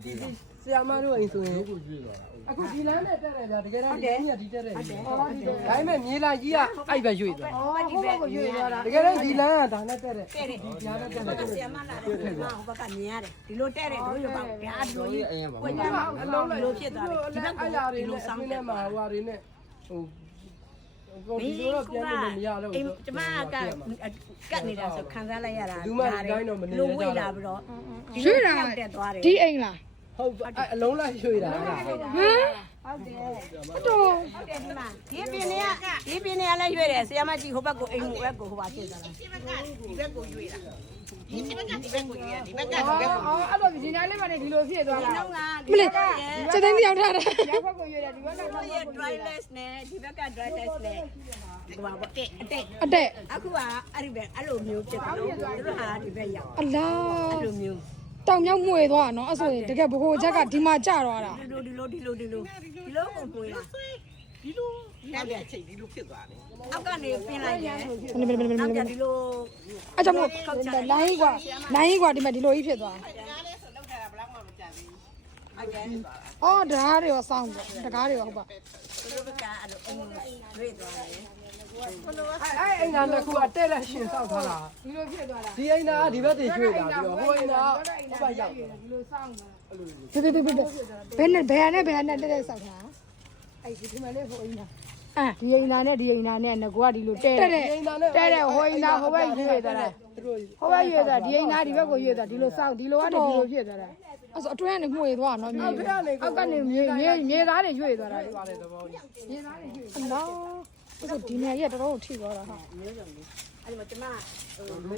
ဆရာမတို့အိမ်ဆိုရင်အခုဒီလမ်းနဲ့တက်တယ်ဗျာတကယ်တော့ဒီကဒီတက်တယ်။အော်ဒီတက်။ဒါပေမဲ့မြေလာကြီးကအဲ့ပဲရွေ့သွား။ဒီဘက်ကိုရွေ့သွားတာတကယ်တော့ဒီလမ်းကဒါနဲ့တက်တယ်။တဲ့တယ်ဒီကြားနဲ့တက်တယ်ဆရာမလာတယ်ဟိုဘက်ကမြင်ရတယ်ဒီလိုတဲ့တယ်တို့ရပါဗျာဒီလိုကြီးကိုညမအလုံးလိုဖြစ်သွားတယ်ဒီဘက်ကိုဒီလိုဆောင်းတယ်မှာဟိုဟာတွေနဲ့ဟိုကိုဒီလိုတော့ပြန်လို့မရတော့ဘူးကျမကကတ်နေတာဆိုခံစားလိုက်ရတာလူမတိုင်းတော့မနေရကြလိုဝေးလာပြီးတော့ရွှေ့တာတက်သွားတယ်ဒီအိမ်လားဟုတ်အလုံးလိုက်ရွှေ့တာလားဟမ်ဟုတ်တယ်အတော်ဟုတ်တယ်ဒီမှာဒီပင်တွေကလည်းရွေ့တယ်ဆရာမကြီးဟိုဘက်ကိုအိမ်ဟိုဘက်ကိုဟိုပါဖြစ်သွားတာဒီဘက်ကိုရွေ့တာဒီဘက်ကဒီဘက်ကိုရွေ့ဒီဘက်ကဒီဘက်ကိုအော်အဲ့တော့ဒီနိုင်လေးမှလည်းဒီလိုဖြစ်သွားတာနှုံးကမလေးစက်သိန်းတယောက်ထားတာရောက်ဘက်ကိုရွေးတယ်ဒီဘက်ကကိုရဲ့ dryless နဲ့ဒီဘက်က dryless နဲ့ဒီမှာပေါ့တဲ့အတက်အတက်အခုကအဲ့ဒီပဲအဲ့လိုမျိုးဖြစ်တယ်လို့သူတို့ဟာဒီဘက်ရောက်အလားအဲ့လိုမျိုးတောင်မြောက်မှွေသွားနော်အဲ့ဆိုရင်တကယ်ဘကိုချက်ကဒီမှာကျသွားတာဒီလိုကိုပွေးလာဒီလိုတက်တဲ့အချိန်ဒီလိုဖြစ်သွားတယ်အောက်ကနေပင်းလိုက်တယ်နောက်ကဒီလိုအဲ့ကြောင့်မို့လိုင်းကွာဒီမှာဒီလိုကြီးဖြစ်သွားဟုတ်တယ်အော်ဓာတ်တွေရောစောင်းပေါ့တကားတွေရောဟုတ်ပါသူတို့ကအဲ့လိုရွေ့သွားတယ်အဲ့အိမ်သားတစ်ခုအတက်လက်ရှင်စောက်ထားတာဒီလိုဖြစ်သွားတာဒီအိမ်သားကဒီဘက်တည်းရွှေ့တာပြီးတော့ဟိုအိမ်သားဟိုဘက်ရောက်ဒီလိုစောင်းတာဘယ်နဲ့တက်ဆောက်တာအဲ့ဒီမှာလေးဟိုအိမ်သားဒီအိမ်သားနဲ့ဒီအိမ်သားနဲ့ငကွာဒီလိုတဲ့ဟိုအိမ်သားဟိုဘက်ရွေ့သွားတာသူတို့ဟိုဘက်ရွေ့သွားဒီအိမ်သားဒီဘက်ကိုရွေ့သွားဒီလိုစောင်းဒီလိုကနေဒီလိုဖြစ်သွားတာအဲ့ဆိုအတွင်းကနေမှွေသွားနော်မြေအောက်ကနေမြေသားတွေရွေ့သွားတာပါတယ်သဘောကြီးမြေသားတွေရွေ့အလောအဲ့ဆိုဒီနေရာကြီးတော်တော်ထိသွားတာဟာအဲ့ဒီမှာကျမ